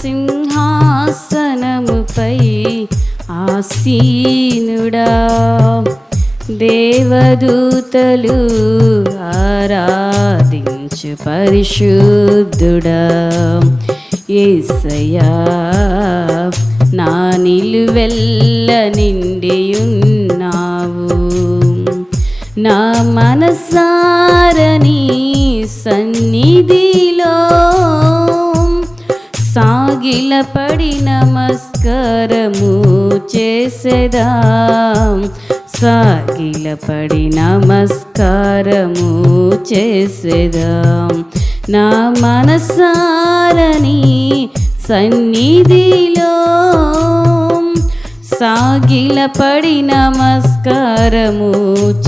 సింహాసనముపై ఆసీనుడా, దేవదూతలు ఆరాధించు పరిశుద్ధుడా. యేసయ్యా నా నిలువెల్ల నిండియున్నావు, నా మనసారని సన్నిధిలో సాగిలపడి నమస్కారము చేసేదాం, సాగిలపడి నమస్కారము చేసేదాం. నా మనసారని సన్నిధిలో సాగిలపడి నమస్కారము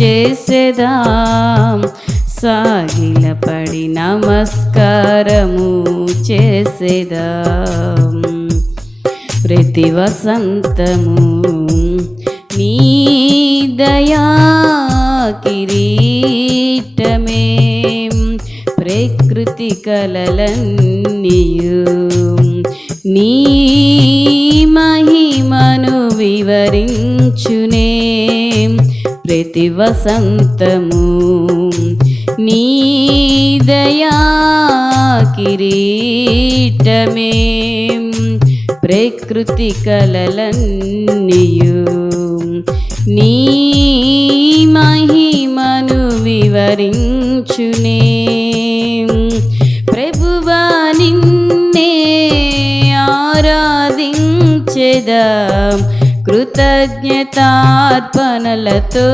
చేసేదాం, సాగిలపడి నమస్కారము చేసేదాం. ప్రతి వసంతము నీ దయా కిరీటమే, ప్రకృతి కలలన్నీయు నీ మహిమను వివరించునే. ప్రతి వసంతము నీ దయా కిరీటమే, ప్రకృతి కలలన్నీయు నీ మహిమను వివరించునే. ప్రభువా నిన్నే ఆరాధించెదాం కృతజ్ఞతార్పణలతో,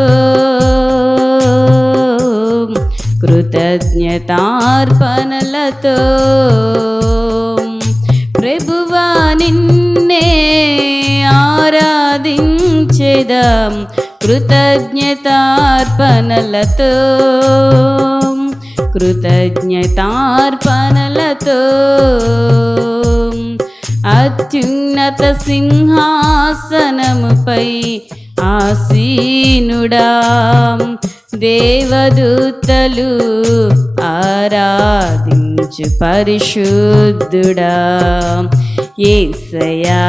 కృతజ్ఞతార్పణలతో. ప్రభువా నిన్నే ఆరాధించెదాం కృతజ్ఞతార్పణలతో, కృతజ్ఞతార్పణలతో. అత్యున్నత సింహాసనముపై ఆసీనుడా, దేవదూతలు ఆరాధించు పరిశుద్ధుడా. యేసయ్యా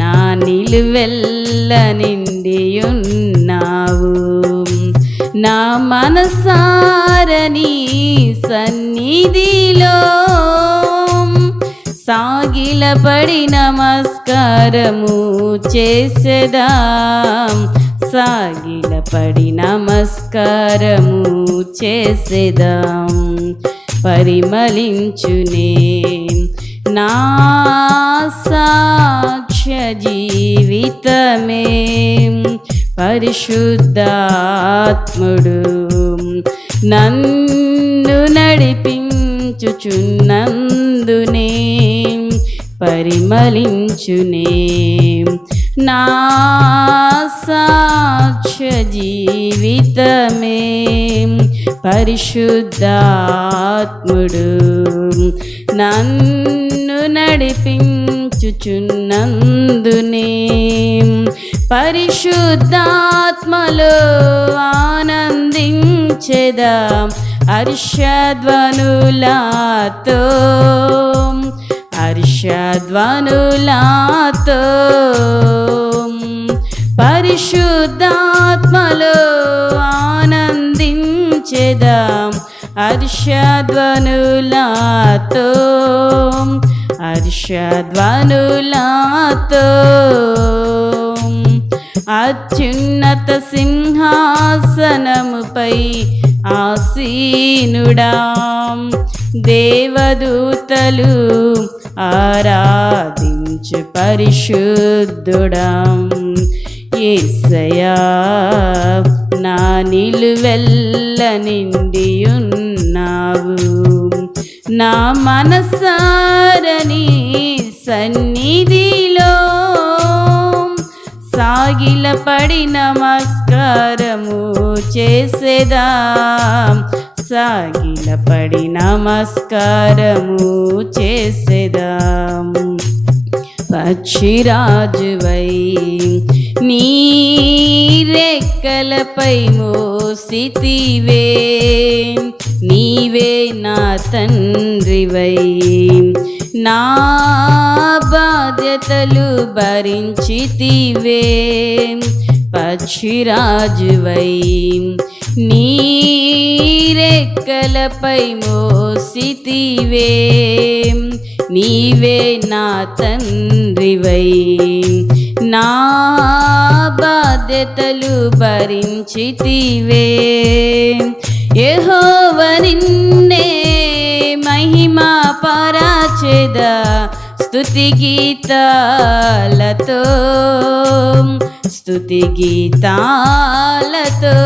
నా నిలువెల్ల నిండియున్నావు, నా మనసారని సన్నిధిలో సాగిలపడి నమస్కారము చేసేదాం, సాగిలపడి నమస్కారము చేసేదాం. పరిమళించునే నా సాక్ష్య జీవితమే, పరిశుద్ధాత్ముడు నన్ను నడిపించుచున్నందునే. పరిమళించునే నా సాక్ష్య జీవితమే, పరిశుద్ధాత్ముడు నన్ను నడిపించుచున్నందునే. పరిశుద్ధాత్మలో ఆనందించెదాం హర్షధ్వనులతో, హర్షధ్వనులతో. పరిశుద్ధాత్మలో ఆనందించెదాం హర్షధ్వనులతో, హర్షధ్వనులతో. అత్యున్నత సింహాసనముపై ఆసీనుడా, దేవదూతలు ఆరాధించు పరిశుద్ధుడా. యేసయ్యా నా నిలువెల్ల నిండియున్నావు, నా మనసారని సన్నిధిలో సాగిలపడి నమస్కారము చేసేదాం, సాగిలపడి నమస్కారము చేసేదాం. పక్షిరాజువై నీ రెక్కలపై మోసితివే, నీవే నా తండ్రివై నా బాధ్యతలు భరించితివే. పక్షిరాజువై నీ రెక్కలపై మోసితివే. నీవే నా తండ్రివై నా బాధ్యతలు భరించితివే. యెహోవా నిన్నే మహిమా పరచెదా స్తుతి గీతాలతో, స్తుతి గీతాలతో.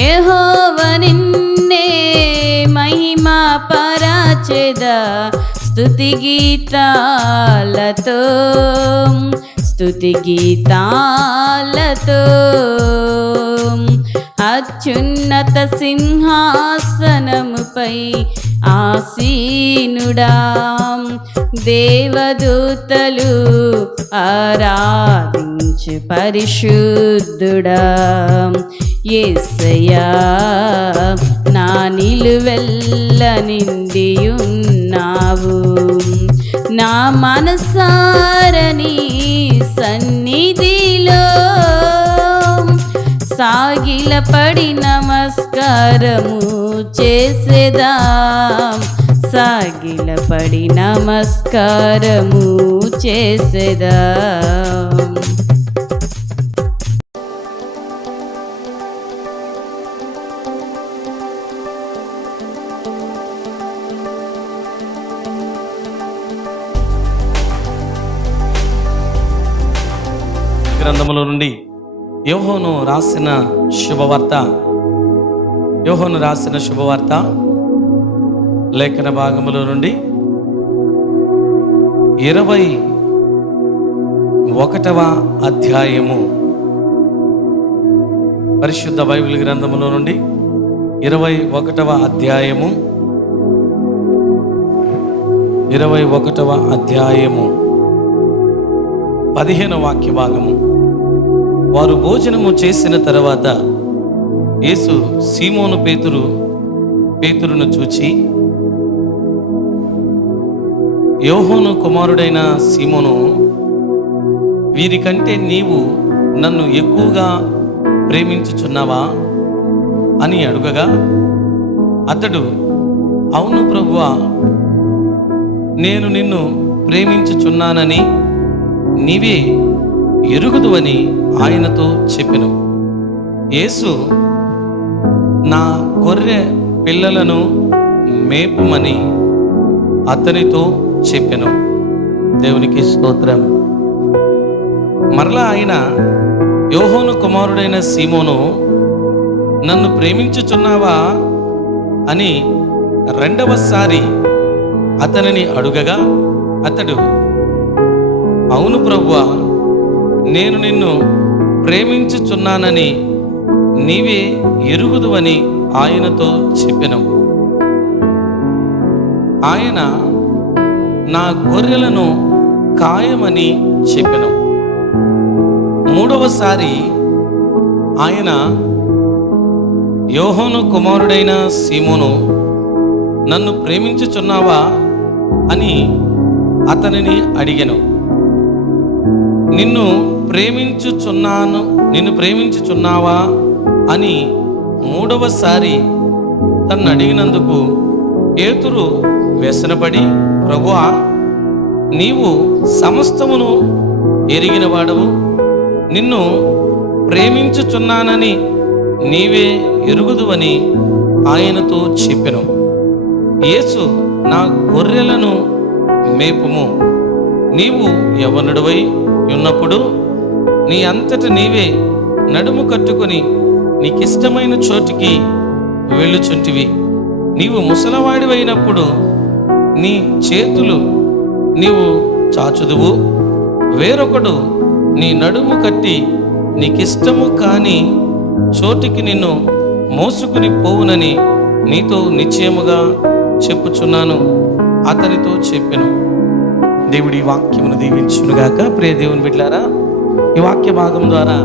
యెహోవా నిన్నే మహిమా పరచెదా స్తుతి గీతాలతో, స్తుతి గీతాలతో. అత్యున్నత సింహాసనముపై ఆసీనుడా దేవదూతలు ఆరాధించు పరిశుద్ధుడా. యేసయ్యా నా నిలువెల్ల నిండియున్నావు. నా మనసారని సన్నిధిలో సాగిలపడి నమస్కారము చేసేదా. సాగిలపడి నమస్కారము చేసేదా. గ్రంథములో నుండి యోహాను రాసిన శుభవార్త లేఖన భాగములో నుండి 21వ అధ్యాయము. పరిశుద్ధ బైబిల్ గ్రంథములో నుండి 21వ అధ్యాయము 15వ వాక్య భాగము. వారు భోజనము చేసిన తర్వాత యేసు సీమోను పేతురును చూచి, యోహాను కుమారుడైన సీమోను, వీరికంటే నీవు నన్ను ఎక్కువగా ప్రేమించుచున్నావా అని అడుగగా, అతడు, అవును ప్రభువా, నేను నిన్ను ప్రేమించుచున్నానని నీవే ఎరుగుదువని ఆయనతో చెప్పెను. యేసు, నా గొర్రె పిల్లలను మేపుమని అతనితో చెప్పెను. దేవునికి స్తోత్రం. మరలా ఆయన, యోహాను కుమారుడైన సీమోను, నన్ను ప్రేమించుచున్నావా అని రెండవసారి అతనిని అడుగగా, అతడు, అవును ప్రభువా, నేను నిన్ను ప్రేమించుచున్నానని నీవే ఎరుగుదువని ఆయనతో చెప్పెను. ఆయన, నా గొర్రెలను కాయమని చెప్పెను. మూడవసారి ఆయన, యోహాను కుమారుడైన సీమోను, నన్ను ప్రేమించుచున్నావా అని అతనిని అడిగెను. నిన్ను ప్రేమించుచున్నావా అని మూడవసారి తన్ను అడిగినందుకు పేతురు వ్యసనపడి, ప్రభువా, నీవు సమస్తమును ఎరిగిన వాడవు, నిన్ను ప్రేమించుచున్నానని నీవే ఎరుగుదువని ఆయనతో చెప్పెను. యేసు, నా గొర్రెలను మేపుము. నీవు యవ్వనుడివై ఉన్నప్పుడు నీ అంతట నీవే నడుము కట్టుకొని నీకిష్టమైన చోటికి వెళ్ళుచుంటివి. నీవు ముసలవాడివైనప్పుడు నీ చేతులు నీవు చాచుదువు, వేరొకడు నీ నడుము కట్టి నీకిష్టము కాని చోటికి నిన్ను మోసుకుని పోవునని నీతో నిశ్చయముగా చెప్పుచున్నాను అతనితో చెప్పెను. దేవుడి వాక్యమును దీవించునుగాక. ప్రియ దేవుని బిడ్డలారా, ఈ వాక్య భాగం ద్వారా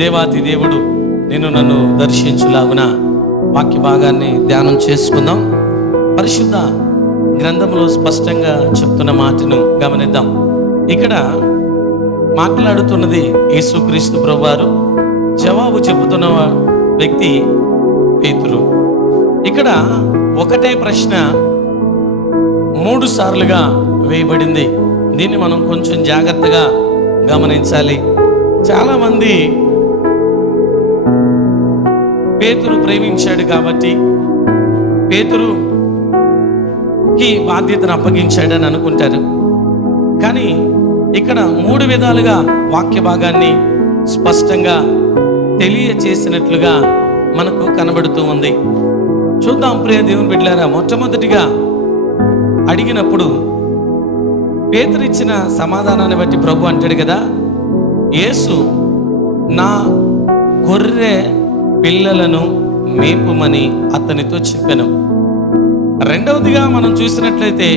దేవాతి దేవుడు నన్ను దర్శించులాగున వాక్య భాగాన్ని ధ్యానం చేసుకుందాం. పరిశుద్ధ గ్రంథంలో స్పష్టంగా చెప్తున్న మాటను గమనిద్దాం. ఇక్కడ మాట్లాడుతున్నది యేసుక్రీస్తు ప్రభువారు, జవాబు చెబుతున్న వ్యక్తి పేతురు. ఇక్కడ ఒకటే ప్రశ్న 3 సార్లుగా వేయబడింది. దీన్ని మనం కొంచెం జాగ్రత్తగా గమనించాలి. చాలామంది పేతురు ప్రేమించాడు కాబట్టి పేతురుకి బాధ్యతను అప్పగించాడని అనుకుంటారు. కానీ ఇక్కడ 3 విధాలుగా వాక్య భాగాన్ని స్పష్టంగా తెలియచేసినట్లుగా మనకు కనబడుతూ ఉంది. చూద్దాం ప్రియ దేవుని బిడ్డలారా. మొట్టమొదటిగా అడిగినప్పుడు పేతురు ఇచ్చిన సమాధానాన్ని బట్టి ప్రభు అంటాడు కదా, యేసు నా గొర్రె పిల్లలను మేపుమని అతనితో చెప్పాను. రెండవదిగా మనం చూసినట్లయితే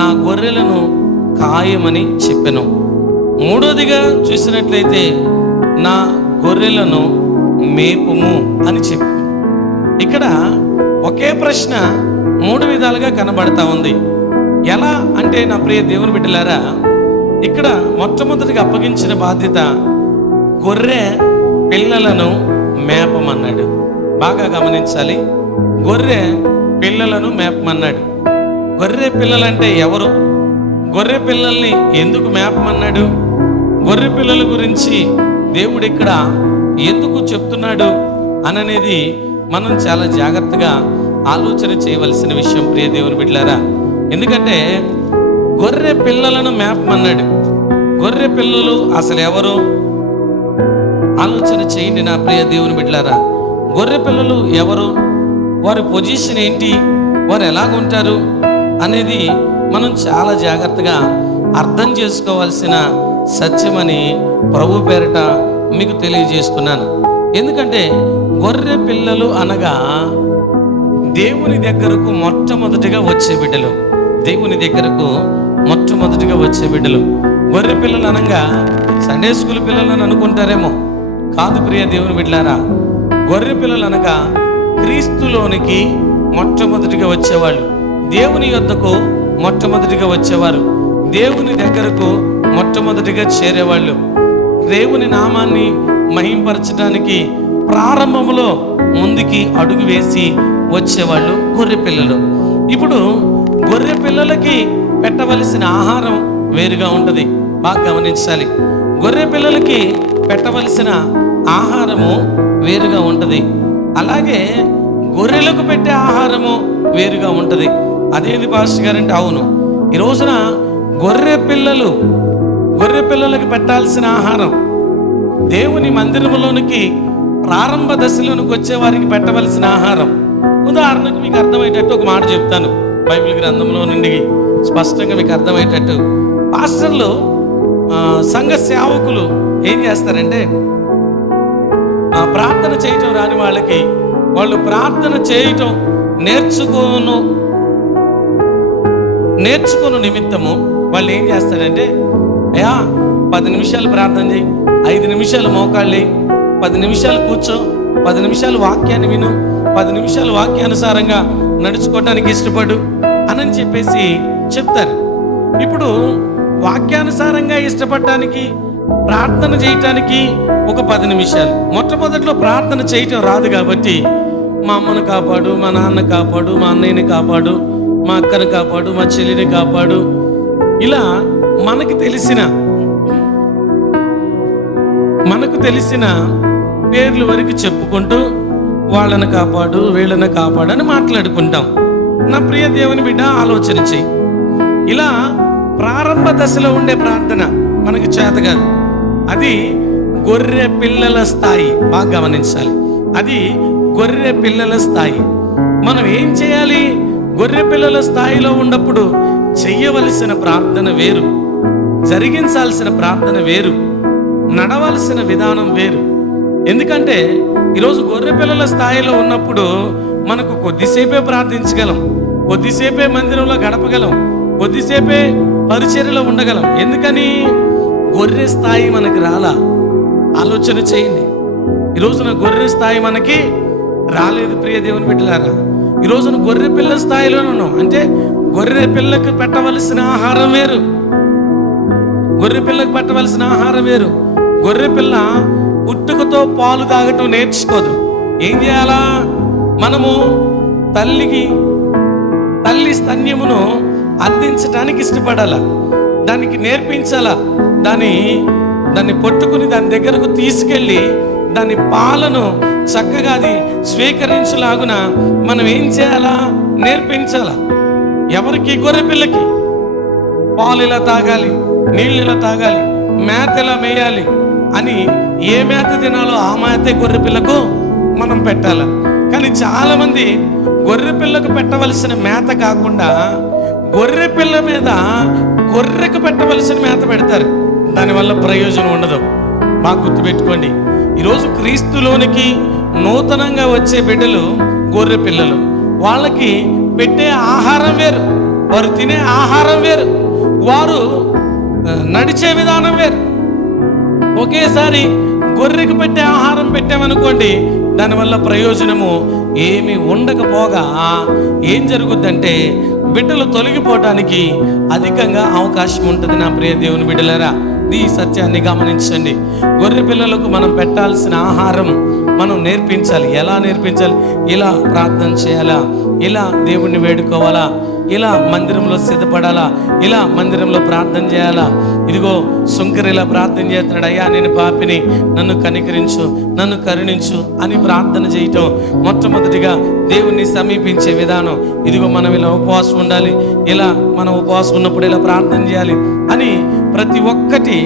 నా గొర్రెలను కాయమని చెప్పాను. మూడవదిగా చూసినట్లయితే నా గొర్రెలను మేపుము అని చెప్పాను. ఇక్కడ ఒకే ప్రశ్న 3 విధాలుగా కనబడతా ఉంది. ఎలా అంటే నా ప్రియ దేవుని బిడ్డలారా, ఇక్కడ మొట్టమొదటిగా అప్పగించిన బాధ్యత గొర్రె పిల్లలను మేపమన్నాడు. బాగా గమనించాలి. గొర్రె పిల్లలను మేపమన్నాడు. గొర్రె పిల్లలంటే ఎవరు? గొర్రె పిల్లల్ని ఎందుకు మేపమన్నాడు? గొర్రె పిల్లల గురించి దేవుడు ఇక్కడ ఎందుకు చెప్తున్నాడు అనేది మనం చాలా జాగ్రత్తగా ఆలోచన చేయవలసిన విషయం ప్రియ దేవుని బిడ్డలారా. ఎందుకంటే గొర్రె పిల్లలను మేపమన్నాడు. గొర్రె పిల్లలు అసలు ఎవరు? ఆలోచన చేయండి నా ప్రియ దేవుని బిడ్డలారా. గొర్రె పిల్లలు ఎవరు? వారి పొజిషన్ ఏంటి? వారు ఎలాగుంటారు అనేది మనం చాలా జాగ్రత్తగా అర్థం చేసుకోవాల్సిన సత్యమని ప్రభు పేరిట మీకు తెలియజేస్తున్నాను. ఎందుకంటే గొర్రె పిల్లలు అనగా దేవుని దగ్గరకు మొట్టమొదటిగా వచ్చే బిడ్డలు. దేవుని దగ్గరకు మొట్టమొదటిగా వచ్చే బిడ్డలు. గొర్రె పిల్లలు అనగా సండే స్కూల్ పిల్లలను అనుకుంటారేమో. కాదు ప్రియ దేవుని బిడ్డలారా. గొర్రె పిల్లలు అనగా క్రీస్తులోనికి మొట్టమొదటిగా వచ్చేవాళ్ళు, దేవుని యొద్దకు మొట్టమొదటిగా వచ్చేవారు, దేవుని దగ్గరకు మొట్టమొదటిగా చేరేవాళ్ళు, దేవుని నామాన్ని మహింపరచడానికి ప్రారంభంలో ముందుకి అడుగు వేసి వచ్చేవాళ్ళు గొర్రె పిల్లలు. ఇప్పుడు గొర్రె పిల్లలకి పెట్టవలసిన ఆహారం వేరుగా ఉంటుంది. బాగా గమనించాలి. గొర్రె పిల్లలకి పెట్టవలసిన ఆహారము వేరుగా ఉంటుంది. అలాగే గొర్రెలకు పెట్టే ఆహారము వేరుగా ఉంటుంది. అదేంది పాస్టర్ గారంటే, అవును, ఈ రోజున గొర్రె పిల్లలకు పెట్టాల్సిన ఆహారం దేవుని మందిరంలోనికి ప్రారంభ దశలోనికి వచ్చే వారికి పెట్టవలసిన ఆహారం. ఉదాహరణకు మీకు అర్థమయ్యేటట్టు ఒక మాట చెప్తాను. బైబిల్ గ్రంథంలో నుండి స్పష్టంగా మీకు అర్థమయ్యేటట్టు, పాస్టర్లు సంఘ సేవకులు ఏం చేస్తారంటే, ప్రార్థన చేయటం రాని వాళ్ళకి వాళ్ళు ప్రార్థన చేయటం నేర్చుకున్న నిమిత్తము వాళ్ళు ఏం చేస్తారంటే, అయ్యా 10 నిమిషాలు ప్రార్థన చేయి, 5 నిమిషాలు మోకాళ్ళి, 10 నిమిషాలు కూర్చో, 10 నిమిషాలు వాక్యాన్ని విను, 10 నిమిషాలు వాక్యానుసారంగా నడుచుకోవడానికి ఇష్టపడు అని చెప్పేసి చెప్తారు. ఇప్పుడు వాక్యానుసారంగా ఇష్టపడటానికి, ప్రార్థన చేయటానికి ఒక 10 నిమిషాలు. మొట్టమొదట్లో ప్రార్థన చేయటం రాదు కాబట్టి, మా అమ్మను కాపాడు, మా నాన్న కాపాడు, మా అన్నయ్యని కాపాడు, మా అక్కను కాపాడు, మా చెల్లిని కాపాడు, ఇలా మనకు తెలిసిన పేర్లు వరకు చెప్పుకుంటూ వాళ్ళని కాపాడు, వీళ్ళని కాపాడు అని మాట్లాడుకుంటాం. నా ప్రియ దేవుని బిడ్డ, ఆలోచన చెయ్యి. ఇలా ప్రారంభ దశలో ఉండే ప్రార్థన మనకి చేత కాదు. అది గొర్రె పిల్లల స్థాయి. బాగా గమనించాలి. అది గొర్రె పిల్లల స్థాయి. మనం ఏం చేయాలి? గొర్రె పిల్లల స్థాయిలో ఉన్నప్పుడు చెయ్యవలసిన ప్రార్థన వేరు, జరిగించాల్సిన ప్రార్థన వేరు, నడవలసిన విధానం వేరు. ఎందుకంటే ఈరోజు గొర్రె పిల్లల స్థాయిలో ఉన్నప్పుడు మనకు కొద్దిసేపే ప్రార్థించగలం, కొద్దిసేపే మందిరంలో గడపగలం, కొద్దిసేపే పరిచర్యలో ఉండగలం. ఎందుకని? గొర్రె స్థాయి మనకి రాలా. ఆలోచన చేయండి. ఈరోజున గొర్రె స్థాయి మనకి రాలేదు ప్రియ దేవుని బిడ్డలారా. ఈ రోజున గొర్రె పిల్ల స్థాయిలోనే ఉన్నాం. అంటే గొర్రె పిల్లకు పెట్టవలసిన ఆహారం వేరు, గొర్రె పిల్లకు పెట్టవలసిన ఆహారం వేరు. గొర్రె పిల్ల పుట్టుకతో పాలు తాగటం నేర్చుకోదు. ఏం చేయాలా? మనము తల్లి స్తన్యమును అందించడానికి ఇష్టపడాలా, దానికి నేర్పించాలా, దాన్ని పట్టుకుని దాని దగ్గరకు తీసుకెళ్ళి దాని పాలను చక్కగా అది స్వీకరించలాగున మనం ఏం చేయాలా? నేర్పించాలా. ఎవరికి? గొర్రె పిల్లకి. పాలు ఇలా తాగాలి, నీళ్ళు ఇలా తాగాలి, మేత ఇలా మేయాలి అని ఏ మేత తినాలో ఆ మేతే గొర్రె పిల్లకు మనం పెట్టాలి. కానీ చాలా మంది గొర్రె పిల్లకు పెట్టవలసిన మేత కాకుండా గొర్రె పిల్ల మీద గొర్రెకు పెట్టవలసిన మేత పెడతారు. దానివల్ల ప్రయోజనం ఉండదు. బాగా గుర్తుపెట్టుకోండి. ఈరోజు క్రీస్తులోనికి నూతనంగా వచ్చే బిడ్డలు గొర్రె పిల్లలు. వాళ్ళకి పెట్టే ఆహారం వేరు, వారు తినే ఆహారం వేరు, వారు నడిచే విధానం వేరు. ఒకేసారి గొర్రెకు పెట్టే ఆహారం పెట్టామనుకోండి, దానివల్ల ప్రయోజనము ఏమి ఉండకపోగా ఏం జరుగుద్దంటే బిడ్డలు తొలగిపోవటానికి అధికంగా అవకాశం ఉంటుంది. నా ప్రియ దేవుని బిడ్డలారా, ఈ సత్యాన్ని గమనించండి. గొర్రె పిల్లలకు మనం పెట్టాల్సిన ఆహారం మనం నేర్పించాలి. ఎలా నేర్పించాలి? ఇలా ప్రార్థన చేయాలా, ఇలా దేవుణ్ణి వేడుకోవాలా, ఇలా మందిరంలో సిద్ధపడాలా, ఇలా మందిరంలో ప్రార్థన చేయాలా. ఇదిగో సుంకరి ఇలా ప్రార్థన చేస్తున్నాడు, అయ్యా నేను పాపిని, నన్ను కనికరించు, నన్ను కరుణించు అని ప్రార్థన చేయటం మొట్టమొదటిగా దేవుణ్ణి సమీపించే విధానం. ఇదిగో మనం ఇలా ఉపవాసం ఉండాలి, ఇలా మనం ఉపవాసం ఉన్నప్పుడు ఇలా ప్రార్థన చేయాలి అని ప్రతి ఒక్కటి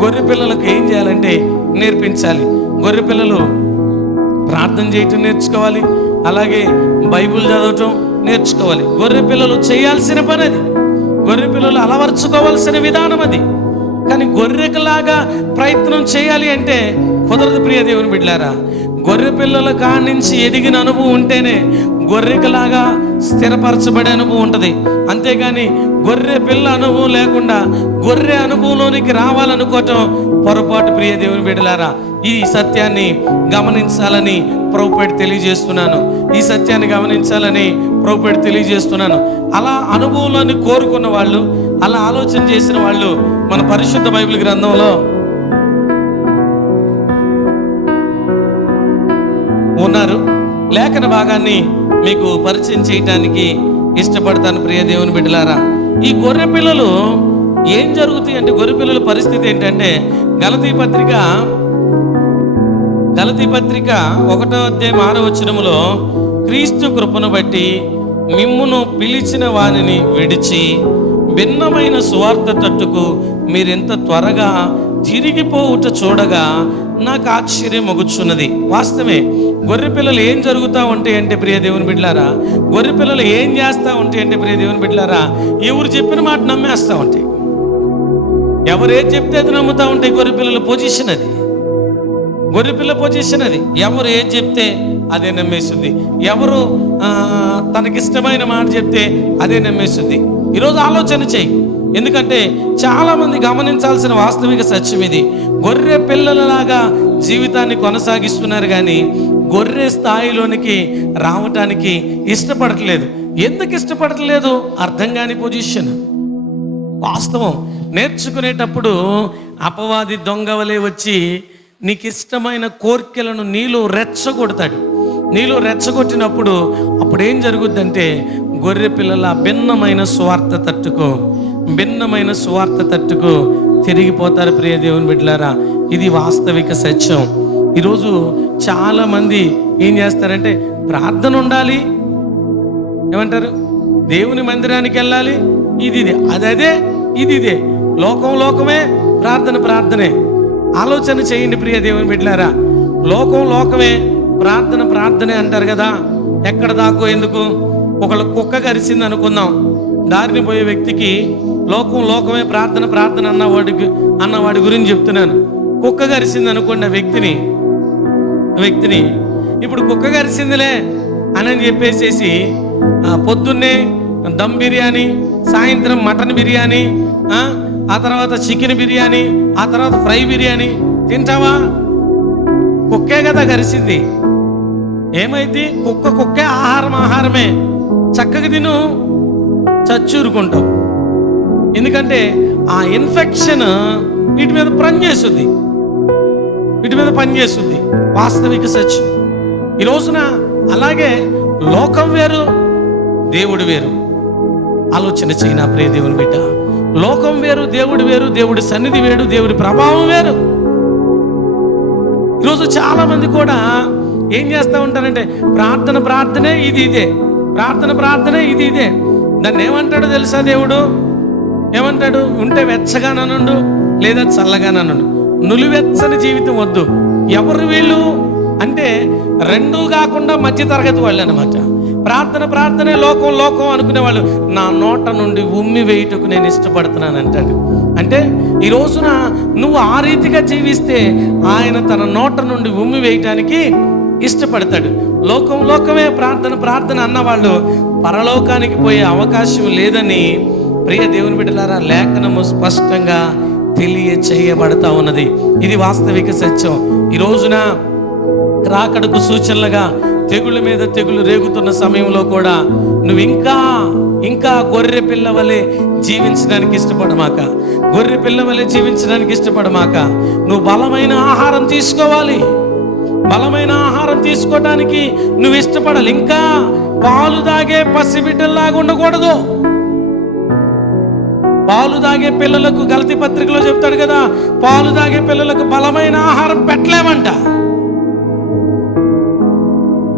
గొర్రె పిల్లలకు ఏం చేయాలంటే నేర్పించాలి. గొర్రె పిల్లలు ప్రార్థన చేయటం నేర్చుకోవాలి, అలాగే బైబిల్ చదవటం నేర్చుకోవాలి. గొర్రె పిల్లలు చేయాల్సిన పని అది, గొర్రె పిల్లలు అలవర్చుకోవాల్సిన విధానం అది. కానీ గొర్రెకలాగా ప్రయత్నం చేయాలి అంటే కుదరదు ప్రియ దేవుని బిడ్డలారా. గొర్రె పిల్లల కాడి నుంచి ఎదిగిన అనుభవం ఉంటేనే గొర్రెకలాగా స్థిరపరచబడే అనుభవం ఉంటుంది. అంతేగాని గొర్రె పిల్ల అనుభవం లేకుండా గొర్రె అనుభవంలోనికి రావాలనుకోవటం పొరపాటు ప్రియ దేవుని బిడ్డలారా. ఈ సత్యాన్ని గమనించాలని ప్రభుపేట తెలియజేస్తున్నాను. ఈ సత్యాన్ని గమనించాలని ప్రభుపేట తెలియజేస్తున్నాను. అలా అనుభవంలోని కోరుకున్న వాళ్ళు, అలా ఆలోచన చేసిన వాళ్ళు మన పరిశుద్ధ బైబిల్ గ్రంథంలో ఉన్నారు. లేఖన భాగాన్ని మీకు పరిచయం చేయటానికి ఇష్టపడతాను ప్రియ దేవుని బిడ్డలారా. ఈ గొర్రె పిల్లలు ఏం జరుగుతాయి అంటే, గొర్రె పిల్లల పరిస్థితి ఏంటంటే, గలతీ పత్రిక 1వ అధ్యాయం 6వ వచనములో, క్రీస్తు కృపను బట్టి మిమ్మును పిలిచిన వానిని విడిచి భిన్నమైన సువార్త తట్టుకు మీరెంత త్వరగా తిరిగిపోవుట చూడగా నాకు ఆశ్చర్యం మొగుచున్నది. వాస్తవమే, గొర్రె పిల్లలు ఏం జరుగుతూ ఉంటాయి అంటే ప్రియ దేవుని బిడ్డలారా, గొర్రె పిల్లలు ఏం చేస్తూ ఉంటాయి అంటే ప్రియ దేవుని బిడ్డలారా, ఎవరు చెప్పిన మాట నమ్మేస్తూ ఉంటాయి. ఎవరేది చెప్తే అది నమ్ముతూ ఉంటాయి. గొర్రె పిల్లల పొజిషన్ అది, గొర్రె పిల్ల పొజిషన్ అది. ఎవరు ఏది చెప్తే అదే నమ్మేస్తుంది, ఎవరు తనకిష్టమైన మాట చెప్తే అదే నమ్మేస్తుంది. ఈరోజు ఆలోచన చెయ్యి. ఎందుకంటే చాలామంది గమనించాల్సిన వాస్తవిక సత్యం ఇది. గొర్రె పిల్లలలాగా జీవితాన్ని కొనసాగిస్తున్నారు కానీ గొర్రె స్థాయిలోనికి రావటానికి ఇష్టపడట్లేదు. ఎందుకు ఇష్టపడట్లేదు? అర్థం కాని పొజిషన్. వాస్తవం, నేర్చుకునేటప్పుడు అపవాది దొంగవలే వచ్చి నీకు ఇష్టమైన కోర్కెలను నీలో రెచ్చగొడతాడు. నీలో రెచ్చగొట్టినప్పుడు అప్పుడేం జరుగుద్దంటే గొర్రె పిల్లల భిన్నమైన సువార్త తట్టుకు తిరిగిపోతారు ప్రియ దేవుని బిడ్డలారా. ఇది వాస్తవిక సత్యం. ఈరోజు చాలామంది ఏం చేస్తారంటే, ప్రార్థన ఉండాలి, ఏమంటారు, దేవుని మందిరానికి వెళ్ళాలి, ఇది అదే ఇదే, లోకమే, ప్రార్థనే. ఆలోచన చేయండి ప్రియ దేవుని బిడ్డలారా. లోకమే, ప్రార్థనే అంటారు కదా. ఎక్కడ దాకో ఎందుకు? ఒకళ్ళ కుక్క కరిసింది అనుకుందాం. దారిని పోయే వ్యక్తికి లోకమే ప్రార్థన అన్నవాడి గురించి చెప్తున్నాను. కుక్క కరిసింది అనుకోండి ఆ వ్యక్తిని ఇప్పుడు కుక్క కరిసిందిలే అని చెప్పేసేసి పొద్దున్నే దమ్ బిర్యానీ, సాయంత్రం మటన్ బిర్యానీ, ఆ తర్వాత చికెన్ బిర్యానీ, ఆ తర్వాత ఫ్రై బిర్యానీ తింటావా? కుక్కే కదా కరిసింది. ఏమైంది? కుక్కే ఆహారమే, చక్కగా తిను, చచ్చూరుకుంటావు. ఎందుకంటే ఆ ఇన్ఫెక్షన్ వీటి మీద పనిచేస్తుంది. వాస్తవిక సత్యం. ఈ రోజున అలాగే లోకం వేరు, దేవుడు వేరు. ఆలోచన చేయి నా ప్రియ దేవుని బిడ్డ. లోకం వేరు, దేవుడు వేరు. దేవుడి సన్నిధి వేరు, దేవుడి ప్రభావం వేరు. ఈరోజు చాలా మంది కూడా ఏం చేస్తూ ఉంటారంటే ప్రార్థనే ఇదే, ప్రార్థనే ఇదే. దాన్ని ఏమంటాడో తెలుసా దేవుడు? ఏమంటాడు? ఉంటే వెచ్చగాననుండు, లేదా చల్లగాననుండు. నులివెచ్చని జీవితం వద్దు. ఎవరు వీళ్ళు అంటే రెండూ కాకుండా మధ్య తరగతి వాళ్ళు అనమాట. ప్రార్థనే లోకం అనుకునే వాళ్ళు. నా నోట నుండి ఉమ్మి వేయుటకు నేను ఇష్టపడుతున్నాను అంటాడు. అంటే ఈ రోజున నువ్వు ఆ రీతిగా జీవిస్తే ఆయన తన నోట నుండి ఉమ్మి వేయటానికి ఇష్టపడతాడు. లోకమే ప్రార్థన అన్నవాళ్ళు పరలోకానికి పోయే అవకాశం లేదని ప్రియ దేవుని బిడ్డలారా లేఖనము స్పష్టంగా తెలియచేయబడతా ఉన్నది. ఇది వాస్తవిక సత్యం. ఈ రోజున రాకడకు సూచనలుగా తెగుళ్ళ మీద తెగులు రేగుతున్న సమయంలో కూడా నువ్వు ఇంకా గొర్రె పిల్ల వలె జీవించడానికి ఇష్టపడమాక. నువ్వు బలమైన ఆహారం తీసుకోవాలి. బలమైన ఆహారం తీసుకోవడానికి నువ్వు ఇష్టపడాలి. ఇంకా పాలు తాగే పసిబిడ్డల్లాగా ఉండకూడదు. పాలు తాగే పిల్లలకు గలతీ పత్రికలో చెప్తాడు కదా, పాలు తాగే పిల్లలకు బలమైన ఆహారం పెట్టలేమంట.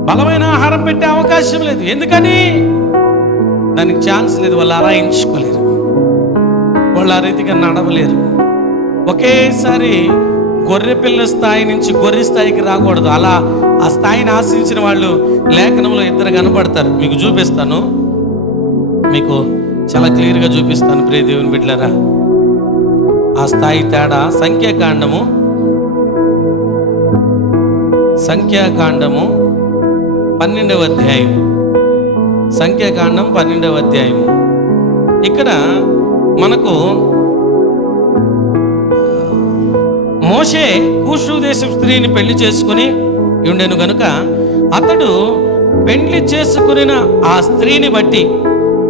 బలమైన ఆహారం పెట్టే అవకాశం లేదు. ఎందుకని? దానికి ఛాన్స్ లేదు. వాళ్ళు ఆరాయించుకోలేరు, వాళ్ళు ఆ రీతిగా నడవలేరు. ఒకేసారి గొర్రె పిల్ల స్థాయి నుంచి గొర్రె స్థాయికి రాకూడదు. అలా ఆ స్థాయిని ఆశించిన వాళ్ళు లేఖనంలో ఇద్దరు కనపడతారు. మీకు చూపిస్తాను, మీకు చాలా క్లియర్గా చూపిస్తాను ప్రియ దేవుని బిడ్డలారా. ఆ స్థాయి తేడా సంఖ్యాకాండము 12వ అధ్యాయం. సంఖ్యాకాండం 12వ అధ్యాయం. ఇక్కడ మనకు మోషే కూషు దేశపు స్త్రీని పెళ్లి చేసుకుని ఉండెను గనుక అతడు పెళ్లి చేసుకున్న ఆ స్త్రీని బట్టి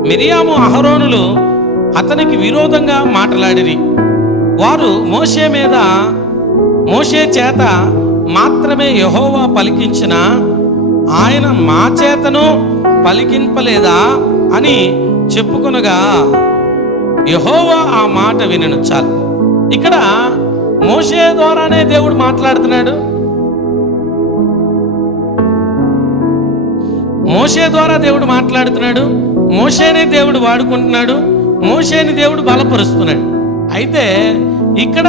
మిరియాము అహరోనులు అతనికి విరోధంగా మాట్లాడిరి. వారు మోషే చేత మాత్రమే యెహోవా పలికించిన ఆయన మా చేతను పలికింపలేదా అని చెప్పుకొనగా యెహోవా ఆ మాట వినెను. చాలు. ఇక్కడ మోషే ద్వారానే దేవుడు మాట్లాడుతున్నాడు. మోషే ద్వారా దేవుడు మాట్లాడుతున్నాడు. మోషేని దేవుడు వాడుకుంటున్నాడు. మోషేని దేవుడు బలపరుస్తున్నాడు. అయితే ఇక్కడ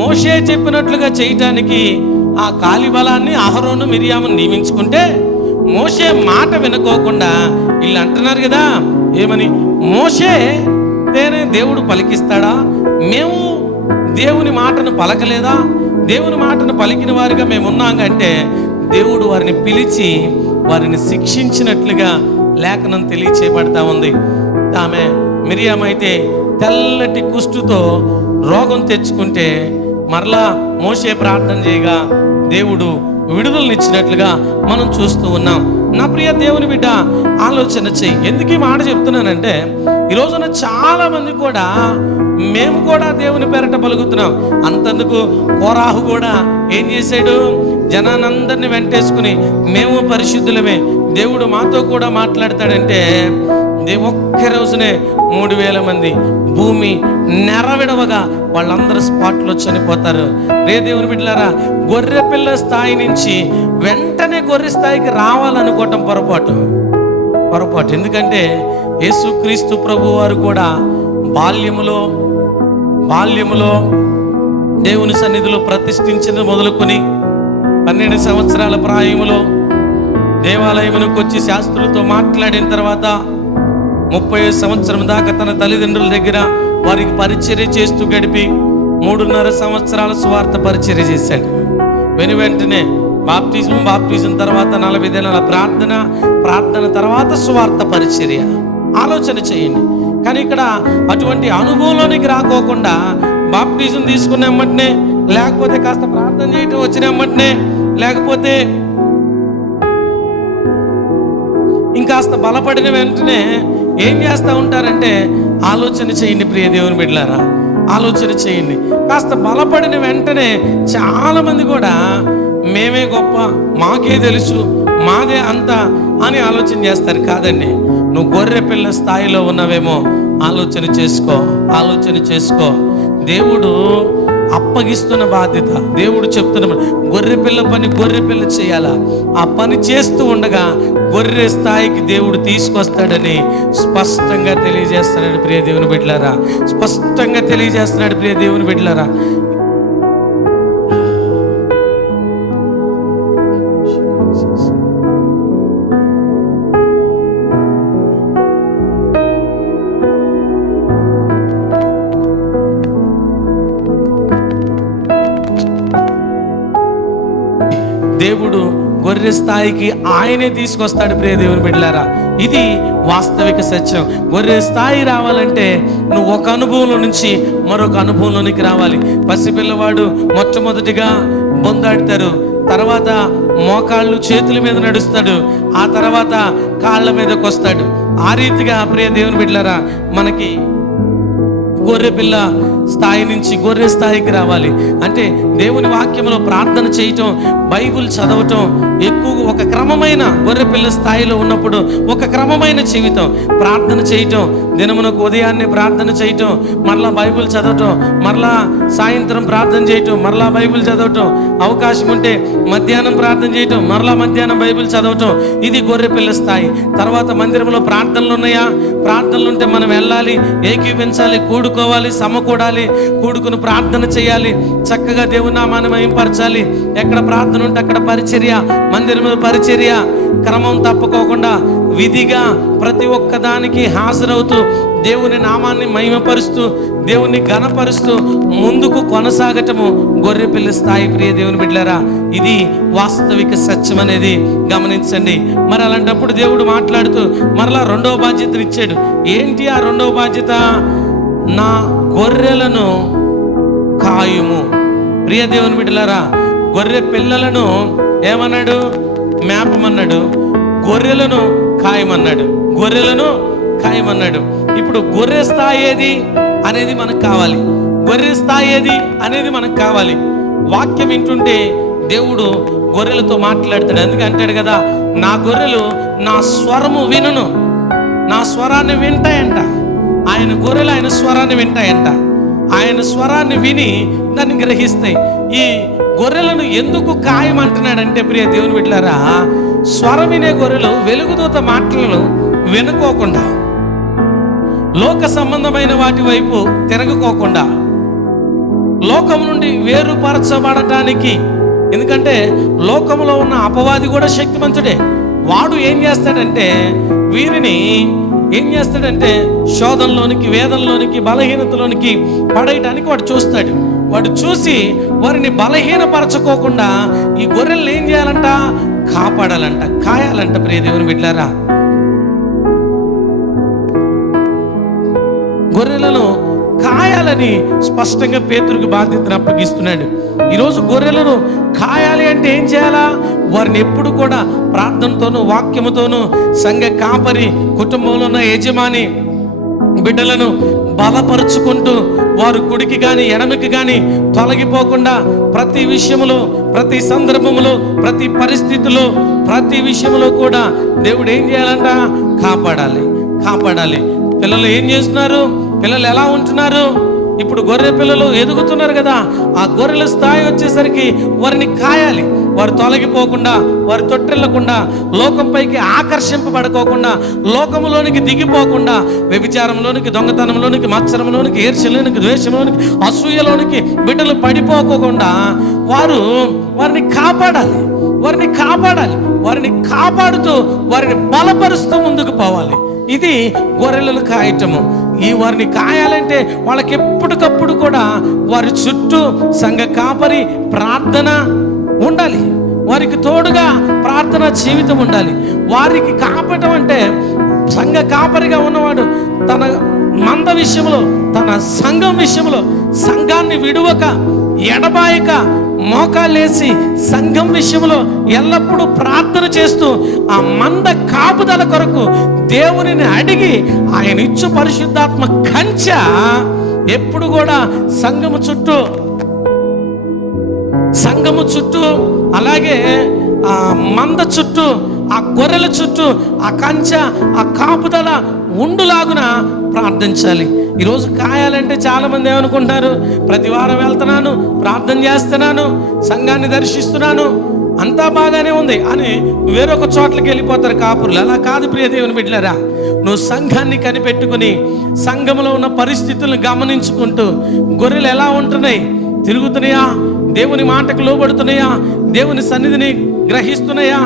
మోషే చెప్పినట్లుగా చేయటానికి ఆ కాలి బలాన్ని అహరోను మిరియామును నియమించుకుంటే మోషే మాట వినుకోకుండా వీళ్ళు అంటున్నారు కదా, ఏమని? మోషే తేనే దేవుడు పలికిస్తాడా? మేము దేవుని మాటను పలకలేదా? దేవుని మాటను పలికిన వారిగా మేము ఉన్నాంగంటే దేవుడు వారిని పిలిచి వారిని శిక్షించినట్లుగా లేఖనం తెలియచేయబడతా ఉంది. ఆమె మిరియామైతే తెల్లటి కుష్టుతో రోగం తెచ్చుకుంటే మరలా మోషే ప్రార్థన చేయగా దేవుడు విడుదలనిచ్చినట్లుగా మనం చూస్తూ ఉన్నాం. నా ప్రియ దేవుని బిడ్డ, ఆలోచన చెయ్యి. ఎందుకు ఈ మాట చెప్తున్నానంటే ఈ రోజున చాలా మంది కూడా మేము కూడా దేవుని పేరట పలుకుతున్నాం. అంతందుకు కోరాహు కూడా ఏం చేశాడు? జనానందరిని వెంటేసుకుని మేము పరిశుద్ధులమే, దేవుడు మాతో కూడా మాట్లాడతాడంటే ఒక్క రోజునే 3000 మంది భూమి నెరవిడవగా వాళ్ళందరూ స్పాట్లో చనిపోతారు. రే దేవుని బిడ్డలారా, గొర్రె పిల్ల స్థాయి నుంచి వెంటనే గొర్రె స్థాయికి రావాలనుకోవటం పొరపాటు. ఎందుకంటే యేసుక్రీస్తు ప్రభు వారు కూడా బాల్యములో దేవుని సన్నిధిలో ప్రతిష్ఠించిన మొదలుకొని 12 సంవత్సరాల ప్రాయములో దేవాలయమునకు వచ్చి శాస్త్రులతో మాట్లాడిన తర్వాత 30 సంవత్సరం దాకా తన తల్లిదండ్రుల దగ్గర వారికి పరిచర్య చేస్తూ గడిపి 3.5 సంవత్సరాల సువార్త పరిచర్య చేశాడు. వెంటనే బాప్టిజం తర్వాత 40 దినాల ప్రార్థన తర్వాత సువార్త పరిచర్య. ఆలోచన చేయండి. కానీ ఇక్కడ అటువంటి అనుభవంలోనికి రాకోకుండా బాప్టిజం తీసుకున్న వెంటనే, లేకపోతే కాస్త ప్రార్థన చేయటం వచ్చిన వెంటనే, లేకపోతే ఇంకాస్త బలపడిన వెంటనే ఏం చేస్తూ ఉంటారంటే ఆలోచన చేయండి ప్రియ దేవుని బిడ్డలారా, ఆలోచన చేయండి. కాస్త బలపడిన వెంటనే చాలామంది కూడా మేమే గొప్ప, మాకే తెలుసు, మాదే అంత అని ఆలోచన చేస్తారు. కాదండి, నువ్వు గొర్రె పిల్ల స్థాయిలో ఉన్నవేమో ఆలోచన చేసుకో, ఆలోచన చేసుకో. దేవుడు అప్పగిస్తున్న బాధ్యత, దేవుడు చెప్తున్న గొర్రె పిల్ల పని గొర్రె పిల్ల చేయాలా. ఆ పని చేస్తూ ఉండగా గొర్రె స్థాయికి దేవుడు తీసుకొస్తాడని స్పష్టంగా తెలియజేస్తున్నాడు ప్రియ దేవుని బిడ్డలారా, స్పష్టంగా తెలియజేస్తున్నాడు ప్రియ దేవుని బిడ్డలారా. దేవుడు గొర్రె స్థాయికి ఆయనే తీసుకొస్తాడు ప్రియ దేవుని బిడ్డలారా. ఇది వాస్తవిక సత్యం. గొర్రె స్థాయి రావాలంటే నువ్వు ఒక అనుభవంలో నుంచి మరొక అనుభవంలోనికి రావాలి. పసిపిల్లవాడు మొట్టమొదటిగా బొందాడుతారు, తర్వాత మోకాళ్ళు చేతుల మీద నడుస్తాడు, ఆ తర్వాత కాళ్ళ మీదకి వస్తాడు. ఆ రీతిగా ప్రియ దేవుని బిడ్డలారా మనకి గొర్రె పిల్ల స్థాయి నుంచి గొర్రె స్థాయికి రావాలి అంటే దేవుని వాక్యంలో ప్రార్థన చేయటం, బైబిల్ చదవటం, ఎక్కువ ఒక క్రమమైన గొర్రె పిల్ల స్థాయిలో ఉన్నప్పుడు ఒక క్రమమైన జీవితం, ప్రార్థన చేయటం, దినమునకు ఉదయాన్నే ప్రార్థన చేయటం, మరలా బైబిల్ చదవటం, మరలా సాయంత్రం ప్రార్థన చేయటం, మరలా బైబిల్ చదవటం, అవకాశం ఉంటే మధ్యాహ్నం ప్రార్థన చేయటం, మరలా మధ్యాహ్నం బైబిల్ చదవటం, ఇది గొర్రె పిల్ల స్థాయి. తర్వాత మందిరంలో ప్రార్థనలు ఉన్నాయా, ప్రార్థనలు ఉంటే మనం వెళ్ళాలి, ఏకీపించాలి, కూడుకోవాలి, సమకూడాలి, కూడుకుని ప్రార్థన చేయాలి, చక్కగా దేవుని నామాన్ని మహింపరచాలి. ఎక్కడ ప్రార్థన ఉంటే అక్కడ పరిచర్య, మందిరంలో పరిచర్య, క్రమం తప్పుకోకుండా విధిగా ప్రతి ఒక్క దానికి హాజరవుతూ దేవుని నామాన్ని మహిమపరుస్తూ దేవుని ఘనపరుస్తూ ముందుకు కొనసాగటము గొర్రె పిల్ల స్థాయి ప్రియ దేవుని బిడ్డలారా. ఇది వాస్తవిక సత్యం అనేది గమనించండి. మరి అలాంటప్పుడు దేవుడు మాట్లాడుతూ మరలా రెండవ బాధ్యతను ఇచ్చాడు. ఏంటి ఆ రెండవ బాధ్యత? నా గొర్రెలను కాయుము. ప్రియ దేవుని బిడ్డలారా, గొర్రె పిల్లలను ఏమన్నాడు? మేపమన్నాడు. గొర్రెలను కాయమన్నాడు, గొర్రెలను కాయమన్నాడు. ఇప్పుడు గొర్రె స్థాయి ఏది అనేది మనకు కావాలి, గొర్రె స్థాయి ఏది అనేది మనకు కావాలి. వాక్యం వింటుంటే దేవుడు గొర్రెలతో మాట్లాడతాడు. అందుకే అంటాడు కదా, నా గొర్రెలు నా స్వరము వినును, నా స్వరాన్ని వింటాయంట. ఆయన గొర్రెలు ఆయన స్వరాన్ని వింటాయంట, ఆయన స్వరాన్ని విని దాన్ని గ్రహిస్తాయి. ఈ గొర్రెలను ఎందుకు కాయమంటున్నాడంటే ప్రియ దేవుని బిడ్డలారా, స్వరం వినే గొర్రెలు వెలుగుదూత మాటలను వినుకోకుండా, లోక సంబంధమైన వాటి వైపు తిరగకోకుండా, లోకం నుండి వేరుపరచబడటానికి, ఎందుకంటే లోకంలో ఉన్న అపవాది కూడా శక్తిమంతుడే. వాడు ఏం చేస్తాడంటే వీరిని ఏం చేస్తాడంటే శోధనలోనికి, వేదనలోనికి, బలహీనతలోనికి పడేయటానికి వాడు చూస్తాడు. వాడు చూసి వారిని బలహీనపరచుకోకుండా ఈ గొర్రెలను ఏం చేయాలంట? కాపాడాలంట, కాయాలంట. ప్రియ దేవుని బిడ్డలారా, గొర్రెలను కాయాలని స్పష్టంగా పేతురుకి బాధ్యతను అప్పగిస్తున్నాడు. ఈరోజు గొర్రెలను కాయాలి అంటే ఏం చేయాలా? వారిని ఎప్పుడు కూడా ప్రార్థనతోనూ వాక్యముతోనూ సంఘ కాపరి, కుటుంబంలో ఉన్న యజమాని బిడ్డలను బలపరుచుకుంటూ వారు కుడికి కానీ ఎడమకి కానీ తొలగిపోకుండా ప్రతి విషయంలో, ప్రతి సందర్భంలో, ప్రతి పరిస్థితిలో, ప్రతి విషయంలో కూడా దేవుడు ఏం చేయాలంట? కాపాడాలి, కాపాడాలి. పిల్లలు ఏం చేస్తున్నారు? పిల్లలు ఎలా ఉంటున్నారు? ఇప్పుడు గొర్రె పిల్లలు ఎదుగుతున్నారు కదా, ఆ గొర్రెల స్థాయి వచ్చేసరికి వారిని కాయాలి. వారు తొలగిపోకుండా, వారు తొట్టిల్లకుండా, లోకంపైకి ఆకర్షింపబడుకోకుండా, లోకంలోనికి దిగిపోకుండా, వ్యభిచారంలోనికి, దొంగతనంలోనికి, మత్సరంలోనికి, ఈర్ష్యలోనికి, ద్వేషంలోనికి, అసూయలోనికి బిడ్డలు పడిపోకుండా వారిని కాపాడాలి, వారిని కాపాడాలి. వారిని కాపాడుతూ వారిని బలపరుస్తూ ముందుకు పోవాలి. ఇది గొర్రెలను కాయటము. ఈ వారిని కాయాలంటే వాళ్ళకి ఎప్పటికప్పుడు కూడా వారి చుట్టూ సంఘ కాపరి, ప్రార్థన ఉండాలి. వారికి తోడుగా ప్రార్థన జీవితం ఉండాలి. వారికి కాపటం అంటే సంఘ కాపరిగా ఉన్నవాడు తన మంద విషయంలో, తన సంఘం విషయంలో సంఘాన్ని విడువక, ఎడబాయక మోకాళ్ళేసి సంఘం విషయంలో ఎల్లప్పుడూ ప్రార్థన చేస్తూ ఆ మంద కాపుదల కొరకు దేవునిని అడిగి ఆయన ఇచ్చు పరిశుద్ధాత్మ కంచె ఎప్పుడు కూడా సంఘము చుట్టూ అలాగే ఆ మంద చుట్టూ, ఆ గొర్రెల చుట్టూ ఆ కంచె, ఆ కాపుదల ఉండులాగున ప్రార్థించాలి. ఈరోజు కాయాలంటే చాలామంది ఏమనుకుంటారు, ప్రతి వారం వెళ్తున్నాను, ప్రార్థన చేస్తున్నాను, సంఘాన్ని దర్శిస్తున్నాను, అంతా బాగానే ఉంది అని వేరొక చోట్లకి వెళ్ళిపోతారు కాపురులు. అలా కాదు ప్రియ దేవుని బిడ్డలారా. నువ్వు సంఘాన్ని కనిపెట్టుకుని సంఘంలో ఉన్న పరిస్థితులను గమనించుకుంటూ, గొర్రెలు ఎలా ఉంటున్నాయి, తిరుగుతున్నాయా, దేవుని మాటకు లోబడుతున్నాయా, దేవుని సన్నిధిని గ్రహిస్తున్నాయా,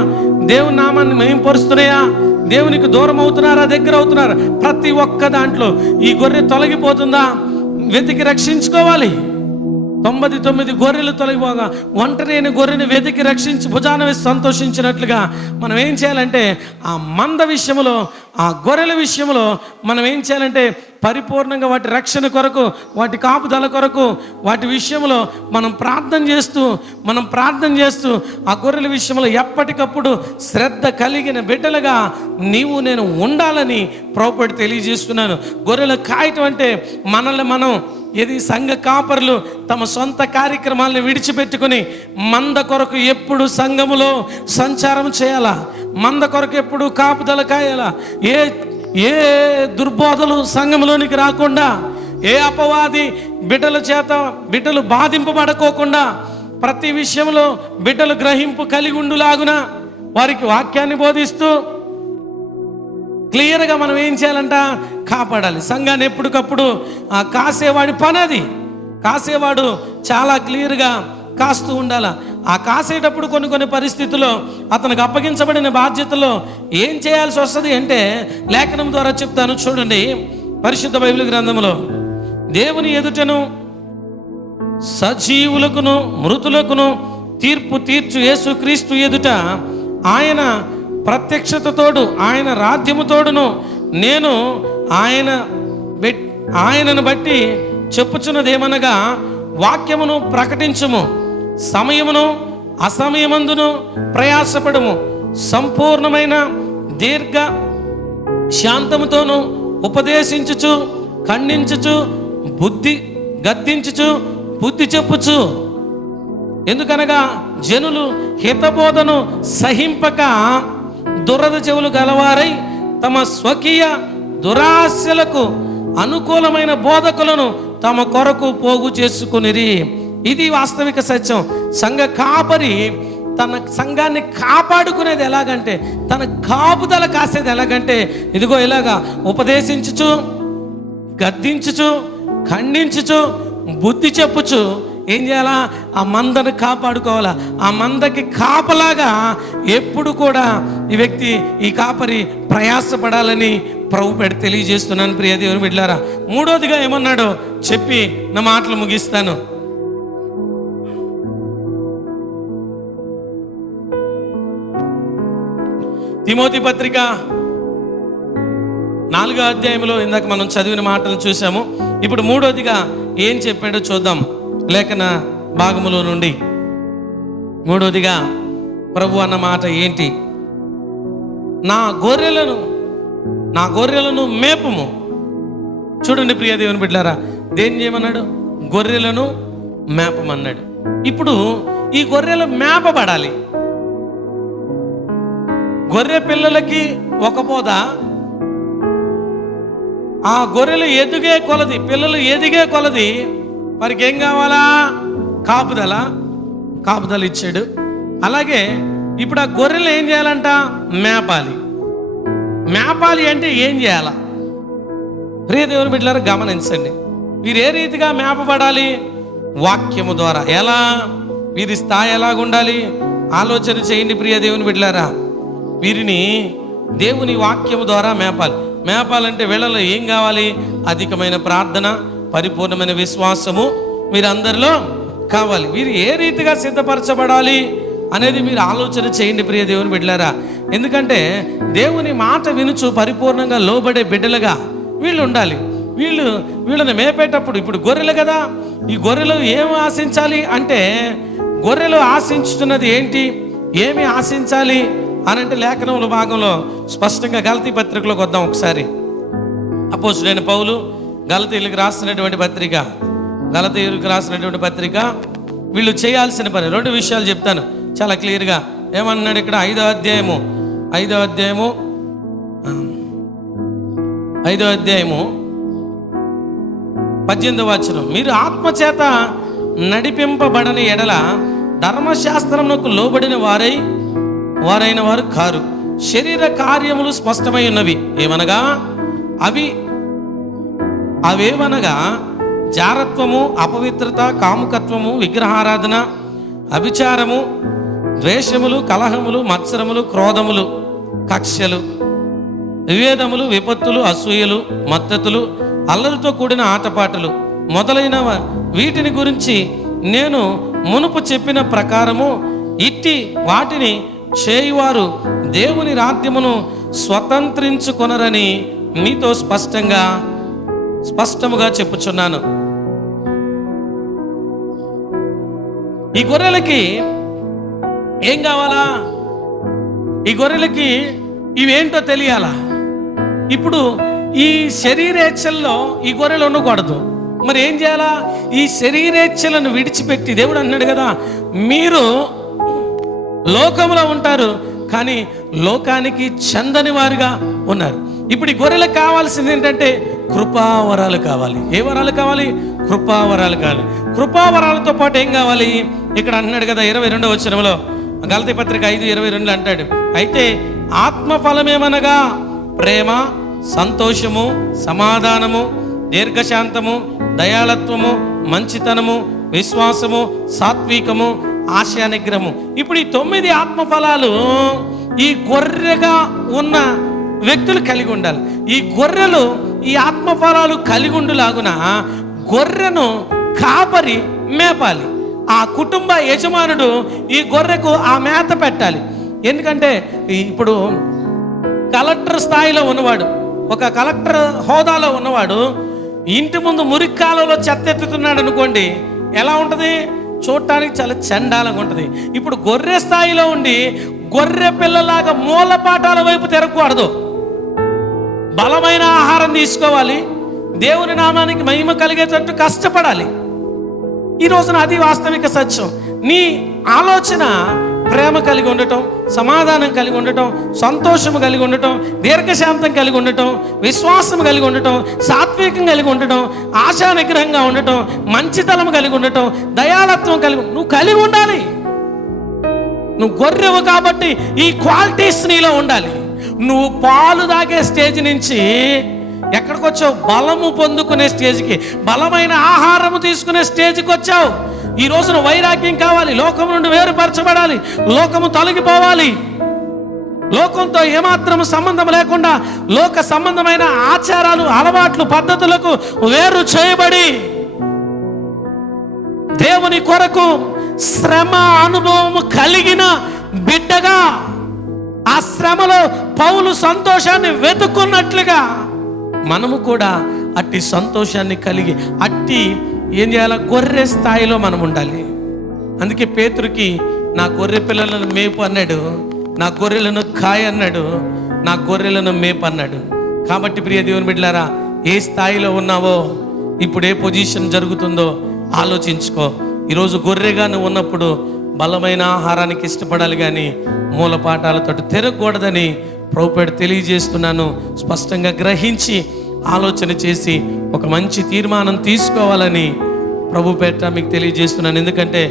దేవుని నామాన్ని మహింపరుస్తున్నాయా, దేవునికి దూరం అవుతున్నారా, దగ్గర అవుతున్నారా, ప్రతి ఒక్క దాంట్లో ఈ గొర్రె తొలగిపోతుందా వెతికి రక్షించుకోవాలి. 99 గొర్రెలు తొలగిపోగా ఒంటరి అయిన గొర్రెని వెతికి రక్షించి భుజాన వేసి సంతోషించినట్లుగా మనం ఏం చేయాలంటే ఆ మంద విషయంలో, ఆ గొర్రెల విషయంలో మనం ఏం చేయాలంటే పరిపూర్ణంగా వాటి రక్షణ కొరకు, వాటి కాపుదల కొరకు, వాటి విషయంలో మనం ప్రార్థన చేస్తూ ఆ గొర్రెల విషయంలో ఎప్పటికప్పుడు శ్రద్ధ కలిగిన బిడ్డలుగా నీవు నేను ఉండాలని ప్రభువు తెలియజేస్తున్నాను. గొర్రెలు కాయటం అంటే మనల్ని మనం సంఘ కాపరులు తమ సొంత కార్యక్రమాలను విడిచిపెట్టుకుని మంద కొరకు ఎప్పుడు సంఘములో సంచారం చేయాలా, మంద కొరకు ఎప్పుడు కాపుదల కాయాలా, ఏ దుర్బోధలు సంఘంలోనికి రాకుండా, ఏ అపవాది బిడ్డలు బాధింపబడుకోకుండా, ప్రతి విషయంలో బిడ్డలు గ్రహింపు కలిగి ఉండులాగున వారికి వాక్యాన్ని బోధిస్తూ క్లియర్గా మనం ఏం చేయాలంట, కాపాడాలి. సంఘాన్ని ఎప్పటికప్పుడు కాసేవాడి పని అది. కాసేవాడు చాలా క్లియర్గా కాస్తూ ఉండాలి. ఆ కాసేటప్పుడు కొన్ని పరిస్థితుల్లో అతనికి అప్పగించబడిన బాధ్యతలో ఏం చేయాల్సి వస్తుంది అంటే లేఖనం ద్వారా చెప్తాను చూడండి. పరిశుద్ధ బైబిల్ గ్రంథంలో దేవుని ఎదుటను సజీవులకును మృతులకును తీర్పు తీర్చు యేసుక్రీస్తు ఎదుట ఆయన ప్రత్యక్షతతోడు, ఆయన రాజ్యముతోడును నేను ఆయనను బట్టి చెప్పుచున్నదేమనగా, వాక్యమును ప్రకటించుము, సమయమును అసమయమందును ప్రయాసపడము, సంపూర్ణమైన దీర్ఘ శాంతముతోను ఉపదేశించుచు, ఖండించుచు, గద్దించుచు, బుద్ధి చెప్పుచు. ఎందుకనగా జనులు హితబోధను సహింపక దురద చెవులు గలవారై తమ స్వకీయ దురాశలకు అనుకూలమైన బోధకులను తమ కొరకు పోగు చేసుకునిరి. ఇది వాస్తవిక సత్యం. సంఘ కాపరి తన సంఘాన్ని కాపాడుకునేది ఎలాగంటే, తన కాపుదల కాసేది ఎలాగంటే, ఇదిగో ఇలాగా ఉపదేశించుచు, గద్దించుచు, ఖండించుచు, బుద్ధి చెప్పుచు ఏం చేయాలా, ఆ మందను కాపాడుకోవాలా. ఆ మందకి కాపలాగా ఎప్పుడు కూడా ఈ కాపరి ప్రయాసపడాలని ప్రభు తెలియజేస్తున్నాను ప్రియ దేవుని బిడ్డలారా. మూడోదిగా ఏమన్నాడో చెప్పి నా మాటలు ముగిస్తాను. తిమోతి పత్రిక 4వ అధ్యాయంలో ఇందాక మనం చదివిన మాటలు చూసాము. ఇప్పుడు మూడోదిగా ఏం చెప్పాడో చూద్దాం లేఖన భాగములో నుండి. మూడోదిగా ప్రభు అన్న మాట ఏంటి, నా గొర్రెలను మేపుము. చూడండి ప్రియ దేవుని బిడ్డలారా, దేన్ని చేయమన్నాడు, గొర్రెలను మేపమన్నాడు. ఇప్పుడు ఈ గొర్రెలు మేపబడాలి. గొర్రె పిల్లలకి ఒక పోద, ఆ గొర్రెలు పిల్లలు ఎదిగే కొలది వారికి ఏం కావాలా, కాపుదల ఇచ్చాడు. అలాగే ఇప్పుడు ఆ గొర్రెలు ఏం చేయాలంట, మేపాలి అంటే ఏం చేయాలా? ప్రియ దేవుని బిడ్డలారా గమనించండి, వీరు ఏ రీతిగా మేపబడాలి, వాక్యము ద్వారా. ఎలా, వీరి స్థాయి ఎలాగుండాలి ఆలోచన చేయండి ప్రియ దేవుని బిడ్డలారా. వీరిని దేవుని వాక్యము ద్వారా మేపాలంటే వీళ్ళలో ఏం కావాలి, అధికమైన ప్రార్థన, పరిపూర్ణమైన విశ్వాసము వీరందరిలో కావాలి. వీరు ఏ రీతిగా సిద్ధపరచబడాలి అనేది మీరు ఆలోచన చేయండి ప్రియ దేవుని బిడ్డలారా. ఎందుకంటే దేవుని మాట వినుచు పరిపూర్ణంగా లోబడే బిడ్డలుగా వీళ్ళు ఉండాలి. వీళ్ళని మేపేటప్పుడు ఇప్పుడు గొర్రెలు కదా, ఈ గొర్రెలు ఏం ఆశించాలి అంటే గొర్రెలు ఆశించుతున్నది ఏంటి, ఏమి ఆశించాలి అని అంటే లేఖనముల భాగంలో స్పష్టంగా గలతీ పత్రికలోకి వద్దాం ఒకసారి. అపోస్తులైన పౌలు గలతీయులకు రాసినటువంటి పత్రిక వీళ్ళు చేయాల్సిన పని 2 విషయాలు చెప్తాను చాలా క్లియర్గా. ఏమన్నాడు ఇక్కడ 5వ అధ్యాయము 18వ వచనం, మీరు ఆత్మచేత నడిపింపబడని ఎడల ధర్మశాస్త్రమునకు లోబడిన వారైన వారు కారు. శరీర కార్యములు స్పష్టమై ఉన్నవి. అవేవనగా జారత్వము, అపవిత్రత, కాముకత్వము, విగ్రహారాధన, అభిచారము, ద్వేషములు, కలహములు, మత్సరములు, క్రోధములు, కక్ష్యలు, విభేదములు, విపత్తులు, అసూయలు, మద్దతులు, అల్లరితో కూడిన ఆటపాటలు మొదలైన వీటిని గురించి నేను మునుపు చెప్పిన ప్రకారము ఇట్టి వాటిని చేయువారు దేవుని రాజ్యమును స్వతంత్రించుకొనరని మీతో స్పష్టముగా చెప్పుచున్నాను. ఈ గొర్రెలకి ఏం కావాలా? ఈ గొర్రెలకి ఇవేంటో తెలియాలా? ఇప్పుడు ఈ శరీరేచ్ఛల్లో ఈ గొర్రెలు ఉండకూడదు. మరి ఏం చేయాలా? ఈ శరీరేచ్ఛలను విడిచిపెట్టి, దేవుడు అన్నాడు కదా, మీరు లోకంలో ఉంటారు కానీ లోకానికి చెందని వారుగా ఉన్నారు. ఇప్పుడు ఈ గొర్రెలకు కావాల్సింది ఏంటంటే కృపావరాలు కావాలి. ఏ వరాలు కావాలి? కృపావరాలు కావాలి. కృపావరాలతో పాటు ఏం కావాలి? ఇక్కడ అన్నాడు కదా 22వ వచనంలో, గలతీ పత్రిక 5:22 అంటాడు, అయితే ఆత్మఫలమేమనగా ప్రేమ, సంతోషము, సమాధానము, దీర్ఘశాంతము, దయాళత్వము, మంచితనము, విశ్వాసము, సాత్వికము, ఆశయ నిగ్రహము. ఇప్పుడు ఈ 9 ఆత్మఫలాలు ఈ గొర్రెగా ఉన్న వ్యక్తులు కలిగి ఉండాలి. ఈ గొర్రెలు ఈ ఆత్మఫలాలు కలిగి ఉండులాగున గొర్రెను కాపరి మేపాలి. ఆ కుటుంబ యజమానుడు ఈ గొర్రెకు ఆ మేత పెట్టాలి. ఎందుకంటే ఇప్పుడు కలెక్టర్ స్థాయిలో ఉన్నవాడు, ఒక కలెక్టర్ హోదాలో ఉన్నవాడు ఇంటి ముందు మురిక్కాలలో చెత్త ఎత్తుతున్నాడు అనుకోండి, ఎలా ఉంటుంది? చూడటానికి చాలా చండాలంగా ఉంటుంది. ఇప్పుడు గొర్రె స్థాయిలో ఉండి గొర్రె పిల్లలాగా మూలపాటాల వైపు తిరగకూడదు. బలమైన ఆహారం తీసుకోవాలి, దేవుని నామానికి మహిమ కలిగేటట్టు కష్టపడాలి. ఈ రోజున అది వాస్తవిక సత్యం. నీ ఆలోచన ప్రేమ కలిగి ఉండటం, సమాధానం కలిగి ఉండటం, సంతోషము కలిగి ఉండటం, దీర్ఘశాంతం కలిగి ఉండటం, విశ్వాసం కలిగి ఉండటం, సాత్వికం కలిగి ఉండటం, ఆశా నిగ్రహంగా ఉండటం, మంచితనం కలిగి ఉండటం, దయాళత్వం నువ్వు కలిగి ఉండాలి. నువ్వు గొర్రెవు కాబట్టి ఈ క్వాలిటీస్ నీలో ఉండాలి. నువ్వు పాలు తాగే స్టేజ్ నుంచి ఎక్కడికి వచ్చావు? బలము పొందుకునే స్టేజ్కి, బలమైన ఆహారము తీసుకునే స్టేజ్కి వచ్చావు. ఈ రోజున వైరాగ్యం కావాలి, లోకం నుండి వేరుపరచబడాలి, లోకము తొలగిపోవాలి, లోకంతో ఏమాత్రం సంబంధం లేకుండా లోక సంబంధమైన ఆచారాలు, అలవాట్లు, పద్ధతులకు వేరు చేయబడి దేవుని కొరకు శ్రమ అనుభవము కలిగిన బిడ్డగా, ఆ శ్రమలో పౌలు సంతోషాన్ని వెతుక్కున్నట్లుగా మనము కూడా అట్టి సంతోషాన్ని కలిగి అట్టి ఏం చేయాలి? గొర్రె స్థాయిలో మనం ఉండాలి. అందుకే పేతురుకి నా గొర్రె పిల్లలను మేపు అన్నాడు, నా గొర్రెలను కాయ అన్నాడు, నా గొర్రెలను మేపు అన్నాడు. కాబట్టి ప్రియ దేవుని బిడ్డలారా, ఏ స్థాయిలో ఉన్నావో, ఇప్పుడు ఏ పొజిషన్ జరుగుతుందో ఆలోచించుకో. ఈరోజు గొర్రెగా నువ్వు ఉన్నప్పుడు బలమైన ఆహారానికి ఇష్టపడాలి కానీ మూలపాఠాలతో తిరగకూడదని ప్రభుపేట తెలియజేస్తున్నాను. స్పష్టంగా గ్రహించి ఆలోచన చేసి ఒక మంచి తీర్మానం తీసుకోవాలని ప్రభుపేట మీకు తెలియజేస్తున్నాను. ఎందుకంటే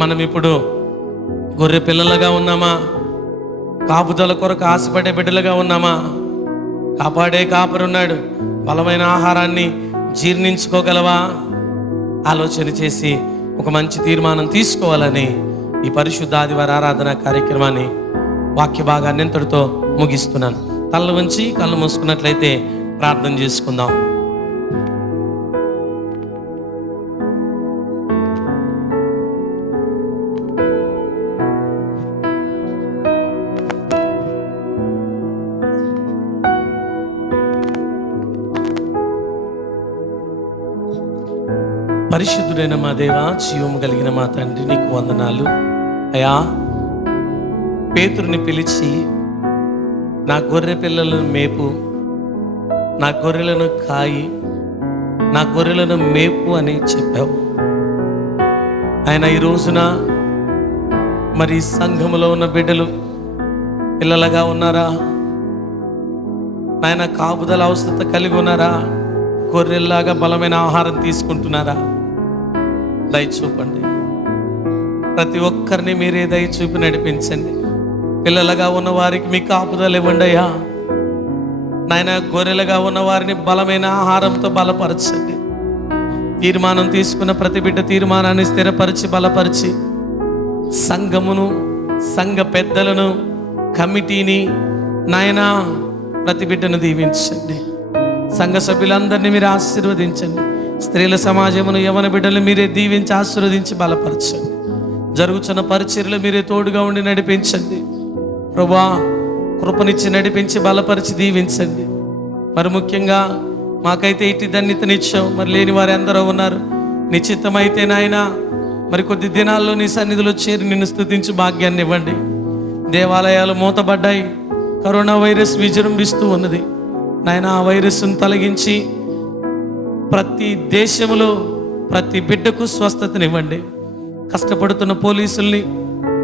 మనం ఇప్పుడు గొర్రె పిల్లలుగా ఉన్నామా? కాపుదల కొరకు ఆశపడే బిడ్డలుగా ఉన్నామా? కాపాడే కాపరున్నాడు. బలమైన ఆహారాన్ని జీర్ణించుకోగలవా? ఆలోచన చేసి ఒక మంచి తీర్మానం తీసుకోవాలని ఈ పరిశుద్ధ ఆదివార ఆరాధన కార్యక్రమాన్ని వాక్య భాగాన్ని ఇంతటితో ముగిస్తున్నాను. కళ్ళు ఉంచి కళ్ళు మూసుకున్నట్లయితే ప్రార్థన చేసుకుందాం. పరిశుద్ధుడైన మా దేవా, జీవము కలిగిన మా తండ్రి, నీకు వందనాలు అయ్యా. పేతురుని పిలిచి నా గొర్రె పిల్లలను మేపు, నా గొర్రెలను కాయి, నా గొర్రెలను మేపు అని చెప్పావు. ఆయన ఈ రోజున మరి సంఘములో ఉన్న బిడ్డలు పిల్లలుగా ఉన్నారా ఆయన? కాపుదల అవసరత కలిగి ఉన్నారా? గొర్రెల్లాగా బలమైన ఆహారం తీసుకుంటున్నారా? దయ చూపండి. ప్రతి ఒక్కరిని మీరే దయ చూపి నడిపించండి. పిల్లలుగా ఉన్న వారికి మీ కాపుదల ఇవ్వండి అయ్యా. నాయన, గొర్రెలుగా ఉన్న వారిని బలమైన ఆహారంతో బలపరచండి. తీర్మానం తీసుకున్న ప్రతి బిడ్డ తీర్మానాన్ని స్థిరపరిచి బలపరిచి సంఘమును, సంఘ పెద్దలను, కమిటీని నాయన ప్రతి బిడ్డను దీవించండి. సంఘ సభ్యులందరినీ మీరు ఆశీర్వదించండి. స్త్రీల సమాజమును, యవన బిడ్డలు మీరే దీవించి ఆశీర్వదించి బలపరచండి. జరుగుతున్న పరిచర్యలు మీరే తోడుగా ఉండి నడిపించండి. ప్రభువా, కృపనిచ్చి నడిపించి బలపరిచి దీవించండి. మరి ముఖ్యంగా మాకైతే ఇటు ధన్యతనిచ్చావు, మరి లేని వారు ఎందరో ఉన్నారు. నిశ్చితమైతే నాయన మరి కొద్ది దినాల్లో నీ సన్నిధిలో చేరి నిన్ను స్తుతించు భాగ్యాన్ని ఇవ్వండి. దేవాలయాలు మూతబడ్డాయి, కరోనా వైరస్ విజృంభిస్తూ ఉన్నది నాయన. ఆ వైరస్ను తొలగించి ప్రతి దేశంలో ప్రతి బిడ్డకు స్వస్థతనివ్వండి. కష్టపడుతున్న పోలీసుల్ని,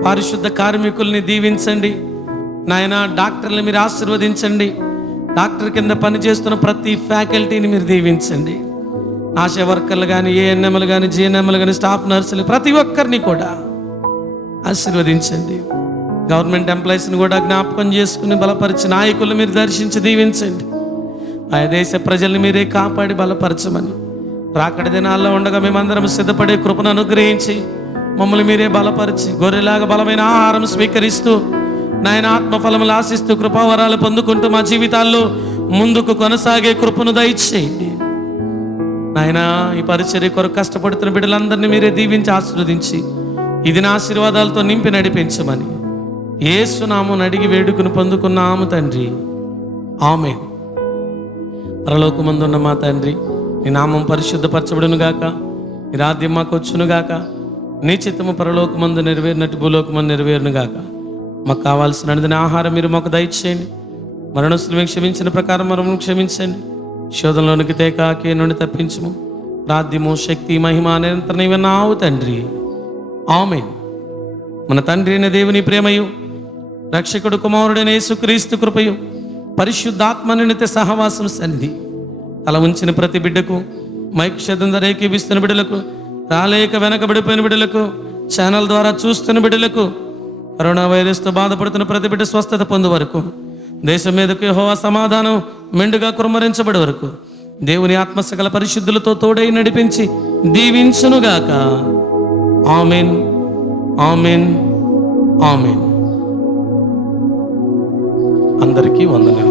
పారిశుద్ధ కార్మికుల్ని దీవించండి నాయన. డాక్టర్లు మీరు ఆశీర్వదించండి. డాక్టర్ కింద పనిచేస్తున్న ప్రతి ఫ్యాకల్టీని మీరు దీవించండి. ఆశా వర్కర్లు కానీ, ఏఎన్ఎంలు కానీ, జిఎన్ఎంలు కానీ, స్టాఫ్ నర్సులు ప్రతి ఒక్కరిని కూడా ఆశీర్వదించండి. గవర్నమెంట్ ఎంప్లాయీస్ని కూడా జ్ఞాపకం చేసుకుని బలపరిచి నాయకులు మీరు దర్శించి దీవించండి. ఆయా దేశ ప్రజల్ని మీరే కాపాడి బలపరచమని, రాకడి దినాల్లో ఉండగా మేమందరం సిద్ధపడే కృపను అనుగ్రహించి మమ్మల్ని మీరే బలపరిచి గొర్రెలాగా బలమైన ఆహారం స్వీకరిస్తూ నాయన ఆత్మఫలములు ఆశిస్తూ కృపావరాలు పొందుకుంటూ మా జీవితాల్లో ముందుకు కొనసాగే కృపను దయచేయండి నాయన. ఈ పరిచర్య కొరకు కష్టపడుతున్న బిడ్డలందరినీ మీరే దీవించి ఆశీర్వదించి ఇది నా ఆశీర్వాదాలతో నింపి నడిపించమని యేసు నామమున అడిగి వేడుకుని పొందుకున్నాము తండ్రి, ఆమేన్. పరలోకమందున్న మా తండ్రి, నీ నామం పరిశుద్ధపరచబడును గాక, నీ రాజ్యం మాకు వచ్చును గాక, నీ చిత్తము పరలోకమందు నెరవేరినట్టు భూలోకమందు నెరవేరును గాక. మాకు కావాల్సిన అనుదిన ఆహారం మీరు మాకు దయచేయండి. మరణస్తులు క్షమించిన ప్రకారం మరణం క్షమించండి. శోధనలోనికి తేకాకే నుండి తప్పించుము. రాజ్యము, శక్తి, మహిమ నిరంతరం ఇవి నావు తండ్రి, ఆమేన్. మన తండ్రి అయిన దేవుని ప్రేమయు, రక్షకుడు కుమారుడైన యేసుక్రీస్తు కృపయు, పరిశుద్ధాత్మ నిమిత్త సహవాసం సన్నిధి తల ఉంచిన ప్రతి బిడ్డకు, మైక్ శబ్దం ద్వారా ఏకీపిస్తున్న బిడ్డలకు, రాలేక వెనకబడిపోయిన బిడ్డలకు, ఛానల్ ద్వారా చూస్తున్న బిడ్డలకు, కరోనా వైరస్తో బాధపడుతున్న ప్రతి బిడ్డ స్వస్థత పొందు వరకు, దేశం మీదకు యెహోవా సమాధానం మెండుగా కుమ్మరించబడే వరకు దేవుని ఆత్మ సకల పరిశుద్ధులతో తోడై నడిపించి దీవించునుగాక. ఆమేన్, ఆమేన్, ఆమేన్. అందరికీ వందనాలు.